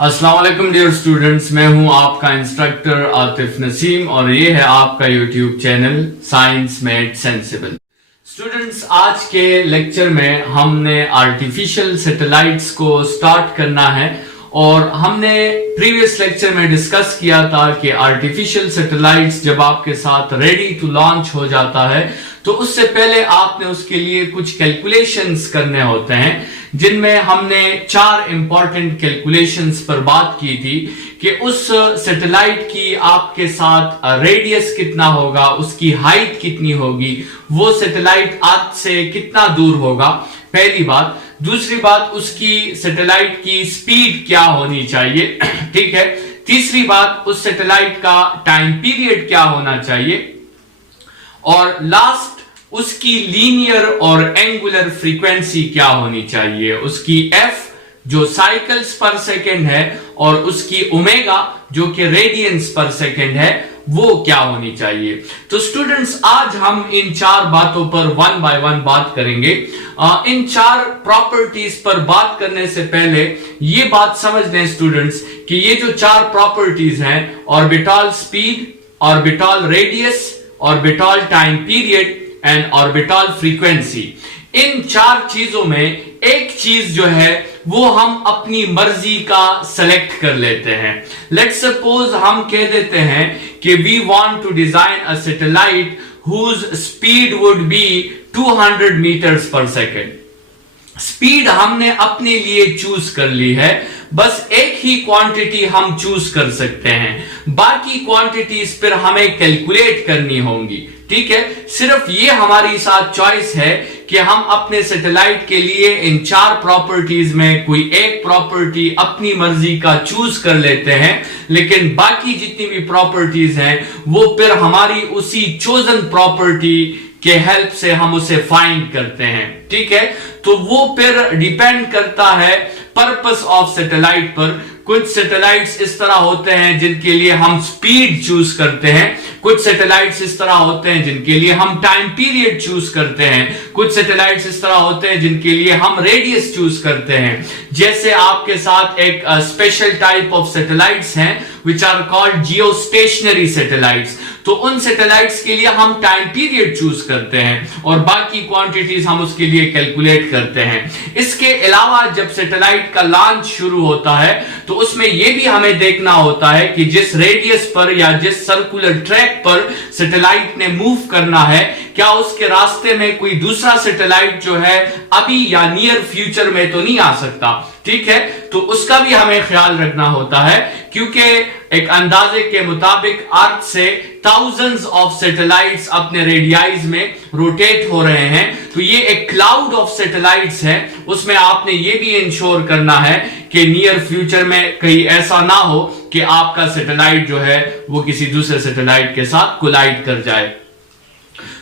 अस्सलाम वालेकुम dear students, मैं हूं आपका इंस्ट्रक्टर आतिफ नसीम और ये है आपका YouTube channel science made sensible. Students, आज के लेक्चर में हमने आर्टिफिशियल सैटेलाइट्स को स्टार्ट करना है और हमने प्रीवियस लेक्चर में डिस्कस किया था कि आर्टिफिशियल सैटेलाइट्स जब आपके साथ रेडी टू लॉन्च हो जाता है तो उससे पहले आपने उसके लिए कुछ कैलकुलेशंस करने होते हैं, जिनमें हमने 4 इंपॉर्टेंट कैलकुलेशंस पर बात की थी कि उस सैटेलाइट की आपके साथ रेडियस कितना होगा, उसकी हाइट कितनी होगी, वो सैटेलाइट अर्थ से कितना दूर होगा, पहली बात। दूसरी बात, उसकी सैटेलाइट की स्पीड क्या होनी चाहिए, ठीक है। तीसरी बात, उस सैटेलाइट का टाइम पीरियड क्या होना चाहिए, और लास्ट उसकी लीनियर और एंगुलर फ्रीक्वेंसी क्या होनी चाहिए, उसकी एफ जो साइकिल्स पर सेकेंड है और उसकी ओमेगा जो कि रेडियंस पर सेकेंड है वो क्या होनी चाहिए। तो स्टूडेंट्स, आज हम इन 4 बातों पर वन बाय वन बात करेंगे। इन 4 प्रॉपर्टीज पर बात करने से पहले ये बात समझ लें स्टूडेंट्स कि ये जो 4 प्रॉपर्टीज हैं, orbital speed, orbital radius, orbital time period and orbital frequency, इन 4 चीजों में एक चीज जो है वो हम अपनी मर्जी का सेलेक्ट कर लेते हैं। लेट्स सपोज हम कह देते हैं कि we want to design a satellite whose speed would be 200 metres per second. Speed हमने अपने लिए चूज कर ली है, बस एक ही क्वांटिटी हम चूज कर सकते हैं, बाकी क्वांटिटीज फिर हमें कैलकुलेट करनी होंगी, ठीक है। सिर्फ ये हमारी साथ चॉइस है कि हम अपने सैटेलाइट के लिए इन 4 प्रॉपर्टीज में कोई एक प्रॉपर्टी अपनी मर्जी का चूज कर लेते हैं, लेकिन बाकी जितनी भी प्रॉपर्टीज हैं वो फिर हमारी उसी चोजन प्रॉपर्टी के हेल्प से हम उसे फाइंड करते हैं, ठीक है। तो वो फिर डिपेंड करता है पर्पस ऑफ सैटेलाइट पर। कुछ सैटेलाइट्स इस तरह होते हैं जिनके लिए हम स्पीड चूज करते हैं, कुछ सैटेलाइट्स इस तरह होते हैं जिनके लिए हम टाइम पीरियड चूज करते हैं, कुछ सैटेलाइट्स इस तरह होते हैं जिनके लिए हम रेडियस चूज करते हैं। जैसे आपके साथ एक स्पेशल टाइप ऑफ सैटेलाइट्स हैं which are called geostationary satellites, तो उन सैटेलाइट्स के लिए हम टाइम पीरियड चूज करते हैं और बाकी क्वांटिटीज हम उसके लिए कैलकुलेट करते हैं। इसके अलावा जब सैटेलाइट का लॉन्च शुरू होता है तो उसमें यह भी हमें देखना होता है कि जिस रेडियस पर या जिस सर्कुलर ट्रैक पर सैटेलाइट ने मूव करना है, क्या उसके रास्ते में कोई दूसरा सैटेलाइट जो है अभी या नियर फ्यूचर में तो नहीं आ सकता, ठीक है। तो उसका भी हमें ख्याल रखना होता है, क्योंकि एक अंदाजे के मुताबिक अर्थ से थाउजेंड्स ऑफ सैटेलाइट्स अपने रेडियाइज में रोटेट हो रहे हैं, तो ये एक क्लाउड ऑफ सैटेलाइट्स है। उसमें आपने ये भी इंश्योर करना है कि नियर फ्यूचर में कहीं ऐसा ना हो कि आपका सैटेलाइट जो है वो किसी दूसरे सैटेलाइट के साथ कोलाइड कर जाए।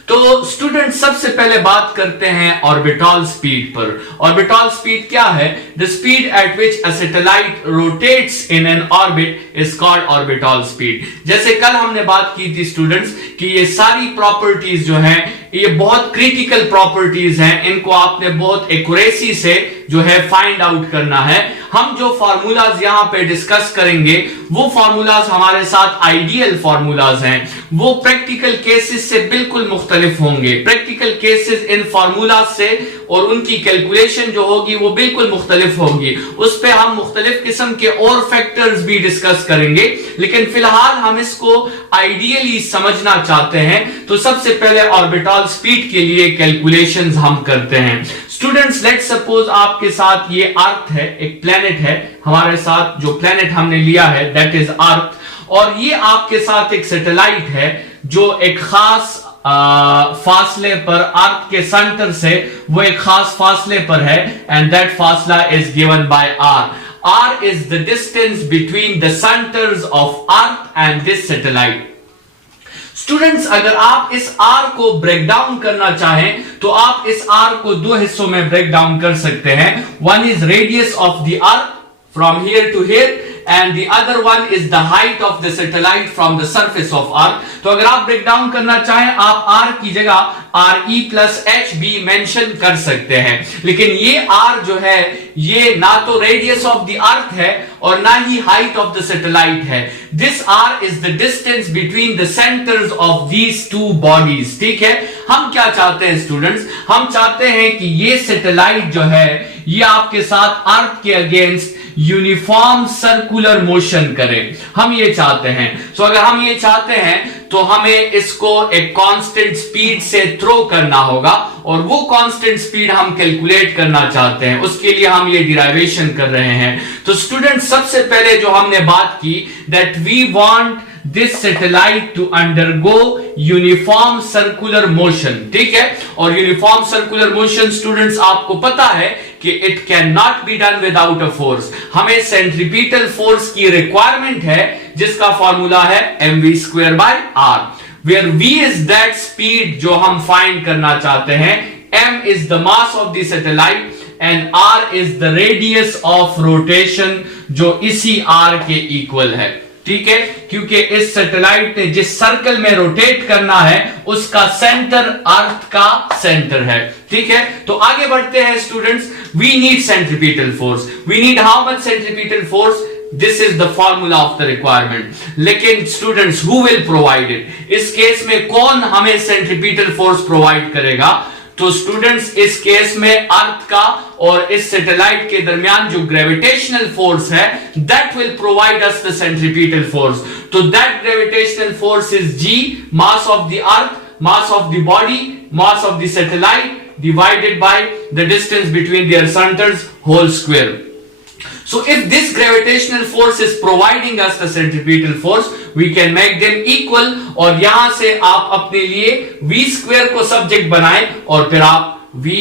तो स्टूडेंट, सबसे पहले बात करते हैं ऑर्बिटल स्पीड पर। ऑर्बिटल स्पीड क्या है? The speed at which a satellite rotates in an orbit is called orbital speed. जैसे कल हमने बात की थी स्टूडेंट्स कि ये सारी प्रॉपर्टीज जो हैं ये बहुत क्रिटिकल प्रॉपर्टीज हैं, इनको आपने बहुत एक्यूरेसी से जो है फाइंड आउट करना है। हम जो फार्मूलाज यहां पे डिस्कस करेंगे वो फार्मूलाज हमारे साथ आइडियल फार्मूलाज हैं, वो प्रैक्टिकल केसेस से बिल्कुल मुख्तलिफ होंगे। प्रैक्टिकल केसेस इन फार्मूलाज से और उनकी कैलकुलेशन जो होगी वो बिल्कुल मुख्तलिफ होगी। उस पे हम मुख्तलिफ किस्म के और फैक्टर्स भी डिस्कस करेंगे, लेकिन फिलहाल हम इसको आइडियली समझना चाहते हैं। तो सबसे पहले ऑर्बिटल स्पीड के लिए कैलकुलेशंस हम करते हैं। स्टूडेंट्स, लेट्स सपोज आपके साथ ये अर्थ है, एक प्लेनेट है हमारे साथ, जो प्लेनेट हमने लिया है दैट इज अर्थ, और ये आपके साथ एक सैटेलाइट है जो एक खास फासले पर अर्थ के सेंटर से वो एक खास फासले पर है, एंड दैट फासला is given by R. R is the distance between the centres of earth and this satellite. Students, अगर आप इस आर को ब्रेक डाउन करना चाहें तो आप इस आर को 2 हिस्सों में ब्रेक डाउन कर सकते हैं। One is radius of the earth from here to here and the other one is the height of the satellite from the surface of Earth. तो अगर आप ब्रेक डाउन करना चाहें आप r की जगह re plus h भी mention कर सकते हैं, लेकिन ये r जो है ये ना तो रेडियस ऑफ द अर्थ है और ना ही हाइट ऑफ द सैटेलाइट है. This r is the distance between the centres of these two bodies. ठीक है, हम क्या चाहते हैं स्टूडेंट्स, हम चाहते हैं कि ये सैटेलाइट जो है ये आपके साथ अर्थ के अगेंस्ट यूनिफॉर्म सर्कुलर मोशन करें, हम ये चाहते हैं. सो अगर हम ये चाहते हैं तो हमें इसको एक कांस्टेंट स्पीड से थ्रो करना होगा और वो कांस्टेंट स्पीड हम कैलकुलेट करना चाहते हैं, उसके लिए हम ये डिराइवेशन कर रहे हैं. तो स्टूडेंट सबसे पहले जो हमने बात की that we want this satellite to undergo uniform circular motion. ठीक है, और uniform circular motion स्टूडेंट्स आपको पता है कि it cannot be done without a force. हमें centripetal force की requirement है जिसका फॉर्मूला है mv square by r, where v is that speed जो हम फाइंड करना चाहते हैं, m is the mass of the satellite and r is the radius of rotation जो इसी r के इक्वल है. ठीक है, क्योंकि इस सैटेलाइट ने जिस सर्कल में रोटेट करना है उसका सेंटर अर्थ का सेंटर है. ठीक है, तो आगे बढ़ते हैं students. We need centripetal force. We need how much centripetal force? This is the formula of the requirement. लेकिन students who will provide it? इस केस में कौन हमें सेंट्रीपिटल फोर्स प्रोवाइड करेगा? तो स्टूडेंट्स इस केस में अर्थ का और इस सैटेलाइट के दरमियान जो ग्रेविटेशनल फोर्स है that will provide us the centripetal force. तो that gravitational force is g, mass of the earth, mass of the body, mass of the satellite divided by the distance between their centres whole square. So if this gravitational force is providing us the centripetal force, we can make them equal. और यहां से आप अपने लिए v square को subject बनाएं और फिर आप v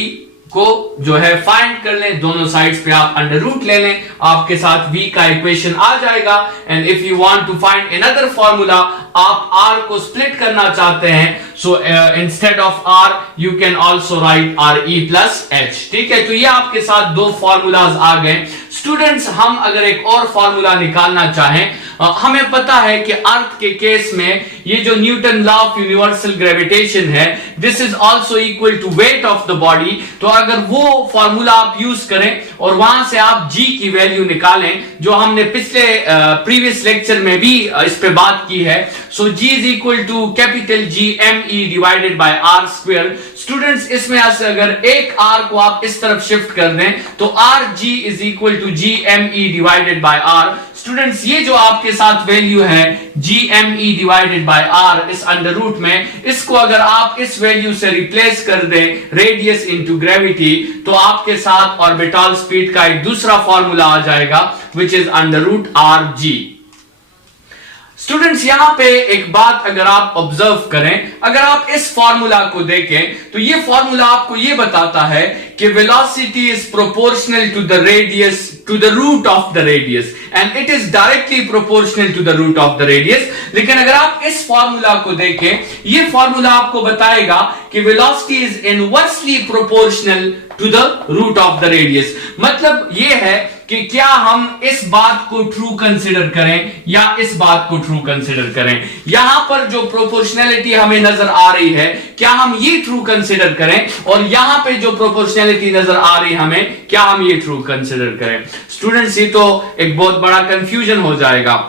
को जो है फाइंड कर लें, दोनों साइड्स पे आप अंडर रूट ले लें, आपके साथ v का इक्वेशन आ जाएगा. And if you want to find another formula, आप r को स्प्लिट करना चाहते हैं, so instead of r you can also write re plus h. ठीक है, तो ये आपके साथ दो फॉर्मूलाज आ गए. स्टूडेंट्स हम अगर एक और फॉर्मूला निकालना चाहें, हमें पता है कि अर्थ के केस में ये जो Newton law of universal gravitation है this is also equal to weight of the body. तो अगर वो फॉर्मूला आप यूज करें और वहां से आप g की वैल्यू निकालें जो हमने पिछले प्रीवियस लेक्चर में भी इस पे बात की है. So g is equal to capital G me divided by r square. Students इसमें अगर एक r को आप इस तरफ शिफ्ट कर दें तो rg is equal to G me divided by r. Students ये जो आपके साथ वैल्यू है G me divided by r इस अंडर रूट में, इसको अगर आप इस वैल्यू से रिप्लेस कर दें रेडियस इनटू ग्रेविटी तो आपके साथ ऑर्बिटल स्पीड का एक दूसरा फॉर्मूला आ जाएगा which is under root rg. Students यहां पे एक बात अगर आप ऑब्जर्व करें, अगर आप इस फॉर्मूला को देखें तो ये फॉर्मूला आपको ये बताता है कि velocity is proportional to the radius to the root of the radius and it is directly proportional to the root of the radius. लेकिन अगर आप इस फॉर्मूला को देखें, ये फॉर्मूला आपको बताएगा कि velocity is inversely proportional to the root of the radius. मतलब ये है कि क्या हम इस बात को ट्रू कंसीडर करें या इस बात को ट्रू कंसीडर करें. यहां पर जो प्रोपोर्शनैलिटी हमें नजर आ रही है क्या हम ये ट्रू कंसीडर करें, और यहां पे जो प्रोपोर्शनैलिटी नजर आ रही है हमें क्या हम ये ट्रू कंसीडर करें. स्टूडेंट्स ये तो एक बहुत बड़ा कंफ्यूजन हो जाएगा.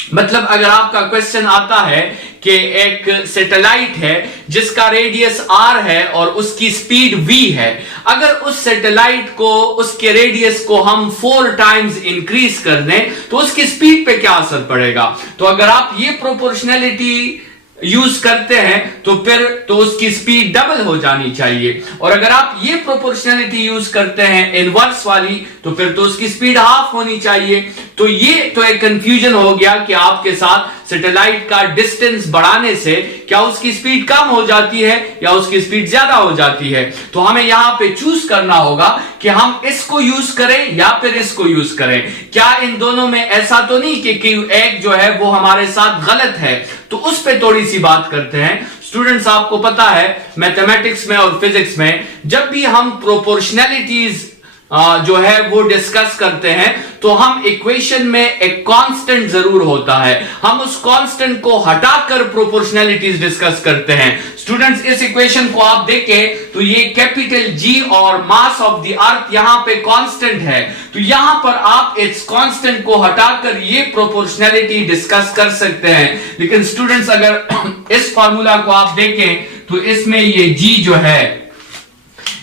मतलब अगर आपका क्वेश्चन आता है कि एक सैटेलाइट है जिसका रेडियस r है और उसकी स्पीड v है, अगर उस सैटेलाइट को उसके रेडियस को हम 4 टाइम्स इंक्रीज कर दें तो उसकी स्पीड पे क्या असर पड़ेगा. तो अगर आप ये प्रोपोर्शनैलिटी यूज करते हैं तो फिर तो उसकी स्पीड डबल हो जानी चाहिए, और अगर आप ये प्रोपोर्शनैलिटी यूज करते हैं इनवर्स वाली तो फिर तो उसकी स्पीड हाफ होनी चाहिए. तो ये तो एक कंफ्यूजन हो गया कि आपके साथ सैटेलाइट का डिस्टेंस बढ़ाने से क्या उसकी स्पीड कम हो जाती है या उसकी स्पीड ज्यादा हो जाती है. तो हमें यहां पे चूज करना होगा कि हम इसको यूज करें या फिर इसको यूज करें. क्या इन दोनों में ऐसा तो नहीं कि एक जो है वो हमारे साथ गलत है, तो उस पे थोड़ी सी बात करते हैं. स्टूडेंट्स आपको पता है मैथमेटिक्स में और फिजिक्स में जब भी हम प्रोपोर्शनैलिटीज जो है वो डिस्कस करते हैं तो हम इक्वेशन में एक कांस्टेंट जरूर होता है, हम उस कांस्टेंट को हटाकर प्रोपोर्शनैलिटीज डिस्कस करते हैं। स्टूडेंट्स इस इक्वेशन को आप देखें तो ये कैपिटल जी और मास ऑफ द अर्थ यहां पे कांस्टेंट है, तो यहां पर आप इस कांस्टेंट को हटाकर ये प्रोपोर्शनैलिटी डिस्कस कर सकते हैं। लेकिन स्टूडेंट्स अगर इस फॉर्मूला को आप देखें तो इसमें ये जी जो है,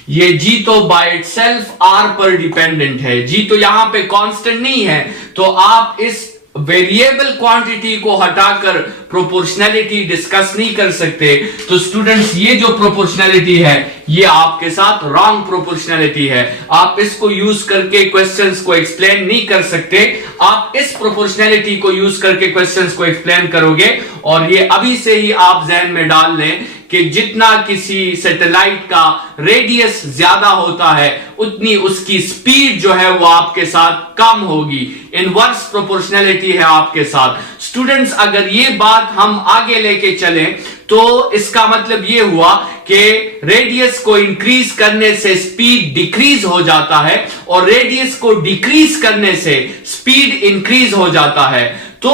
ये जी तो बाय इटसेल्फ आर पर डिपेंडेंट है, जी तो यहां पे कांस्टेंट नहीं है, तो आप इस वेरिएबल क्वांटिटी को हटाकर प्रोपोर्शनैलिटी डिस्कस नहीं कर सकते। तो स्टूडेंट्स ये जो प्रोपोर्शनैलिटी है ये आपके साथ रॉन्ग प्रोपोर्शनैलिटी है, आप इसको यूज करके क्वेश्चंस को एक्सप्लेन नहीं कर सकते। आप इस प्रोपोर्शनैलिटी को यूज करके क्वेश्चंस को एक्सप्लेन करोगे, और ये अभी से ही आप जहन में डाल लें कि जितना किसी सैटेलाइट का रेडियस ज्यादा होता है उतनी उसकी स्पीड जो है वो आपके साथ कम होगी। इनवर्स प्रोपोर्शनैलिटी है आपके साथ। स्टूडेंट्स अगर ये बात हम आगे लेके चलें तो इसका मतलब ये हुआ कि रेडियस को इंक्रीज करने से स्पीड डिक्रीज हो जाता है और रेडियस को डिक्रीज करने से स्पीड इंक्रीज हो जाता है। तो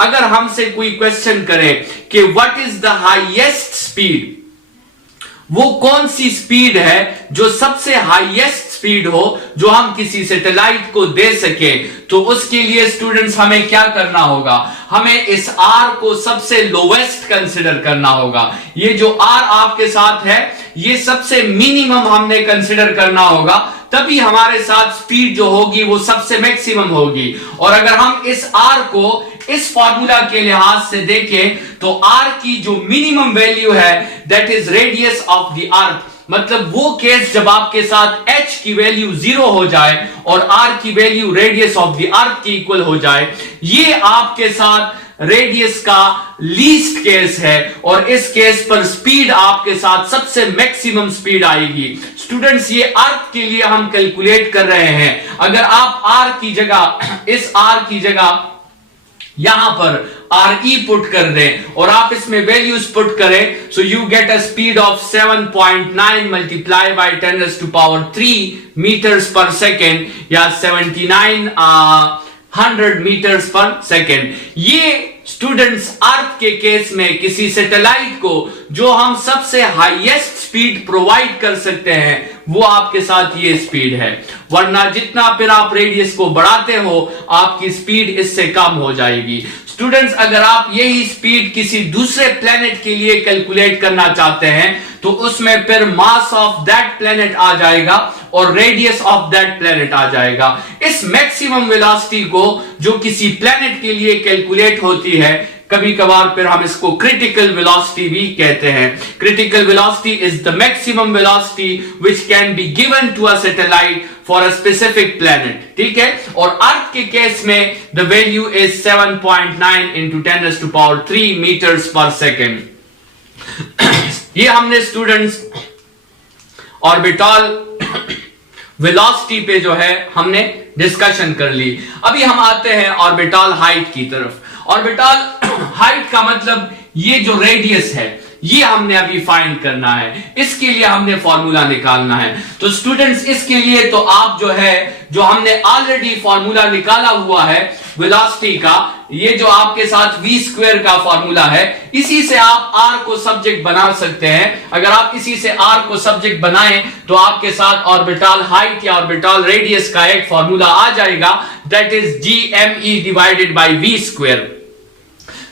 अगर हमसे कोई क्वेश्चन करे कि what is the highest speed, वो कौन सी स्पीड है जो सबसे हाईएस्ट स्पीड हो जो हम किसी सैटेलाइट को दे सके, तो उसके लिए स्टूडेंट्स हमें क्या करना होगा, हमें इस आर को सबसे लोवेस्ट कंसिडर करना होगा। ये जो आर आपके साथ है ये सबसे मिनिमम हमने कंसिडर करना होगा, तभी हमारे साथ स्पीड जो होगी वो सबसे मैक्सिमम होगी। और अगर हम इस आर को इस फॉर्मूला के लिहाज से देखें तो आर की जो मिनिमम वैल्यू है that is radius of the अर्थ, मतलब वो केस जब आपके साथ h की वैल्यू 0 हो जाए और r की वैल्यू रेडियस ऑफ द अर्थ की इक्वल हो जाए, ये आपके साथ रेडियस का लीस्ट केस है और इस केस पर स्पीड आपके साथ सबसे मैक्सिमम स्पीड आएगी। स्टूडेंट्स ये अर्थ के लिए हम कैलकुलेट कर रहे हैं। अगर आप r की जगह, इस r की जगह यहां पर RE पुट कर दें और आप इसमें वैल्यूज पुट करें, so you get a speed of 7.9 multiply by 10⁻³ metres per second या 7900 मीटर्स पर सेकेंड। ये स्टूडेंट्स अर्थ के केस में किसी सैटेलाइट को जो हम सबसे हाईएस्ट स्पीड प्रोवाइड कर सकते हैं वो आपके साथ ये स्पीड है, वरना जितना फिर आप रेडियस को बढ़ाते हो आपकी स्पीड इससे कम हो जाएगी। स्टूडेंट्स अगर आप यही स्पीड किसी दूसरे प्लेनेट के लिए कैलकुलेट करना चाहते हैं तो उसमें फिर मास ऑफ दैट प्लेनेट आ जाएगा और रेडियस ऑफ दैट प्लेनेट आ जाएगा। इस मैक्सिमम वेलोसिटी को जो किसी प्लेनेट के लिए कैलकुलेट होती है, कभी कभार फिर हम इसको क्रिटिकल वेलोसिटी भी कहते हैं। Critical velocity is the maximum velocity which can be given to a satellite for a specific planet, ठीक है। और अर्थ के केस में the value is 7.9 into 10⁻³ metres per second. ये हमने स्टूडेंट्स ऑर्बिटल वेलोसिटी पे जो है हमने डिस्कशन कर ली। अभी हम आते हैं ऑर्बिटल हाइट की तरफ। ऑर्बिटल हाइट का मतलब ये जो रेडियस है ये हमने अभी फाइंड करना है, इसके लिए हमने फॉर्मूला निकालना है। तो स्टूडेंट्स इसके लिए तो आप जो है जो हमने ऑलरेडी फॉर्मूला निकाला हुआ है वेलोसिटी का, ये जो आपके साथ v² का फॉर्मूला है, इसी से आप r को सब्जेक्ट बना सकते हैं। अगर आप इसी से r को सब्जेक्ट बनाएं तो आपके साथ ऑर्बिटल हाइट या ऑर्बिटल रेडियस का एक फॉर्मूला आ जाएगा, that is gme divided by v²।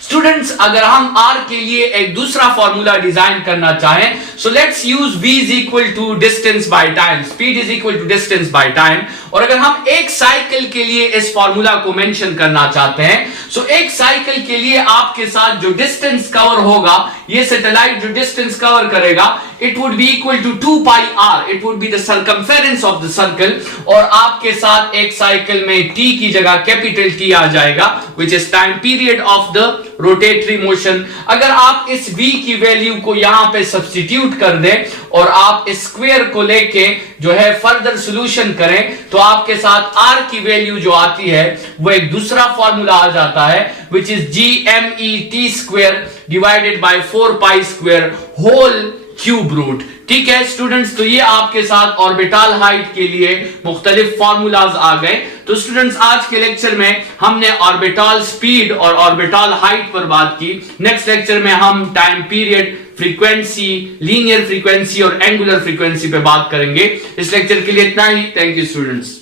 Students अगर हम r के लिए एक दूसरा फॉर्मूला डिजाइन करना चाहें, so let's use v is equal to distance by time, speed is equal to distance by time. और अगर हम एक साइकिल के लिए इस फॉर्मूला को मेंशन करना चाहते हैं, सो एक साइकिल के लिए आपके साथ जो डिस्टेंस कवर होगा, ये सैटेलाइट जो डिस्टेंस कवर करेगा, it would be equal to 2πr, it would be the circumference of the circle. और आपके साथ एक साइकिल में t की जगह कैपिटल T आ जाएगा, which is time period of the rotatory motion. अगर आप इस v की वैल्यू को यहां पे सब्स्टिट्यूट कर दें और आप इस स्क्वायर को लेके जो है फर्दर सॉल्यूशन करें, तो आपके साथ r की वैल्यू जो आती है वो एक दूसरा फॉर्मूला आ जाता है, which is gme t² divided by 4π² whole cube root, ठीक है स्टूडेंट्स, तो ये आपके साथ ऑर्बिटल हाइट के लिए मुख्तलिफ फॉर्मूलाज आ गए। तो स्टूडेंट्स आज के लेक्चर में हमने ऑर्बिटल स्पीड और ऑर्बिटल हाइट पर बात की। नेक्स्ट लेक्चर में हम time period, frequency, linear frequency और एंगुलर फ्रीक्वेंसी पे बात करेंगे। इस लेक्चर के लिए इतना ही। Thank you students.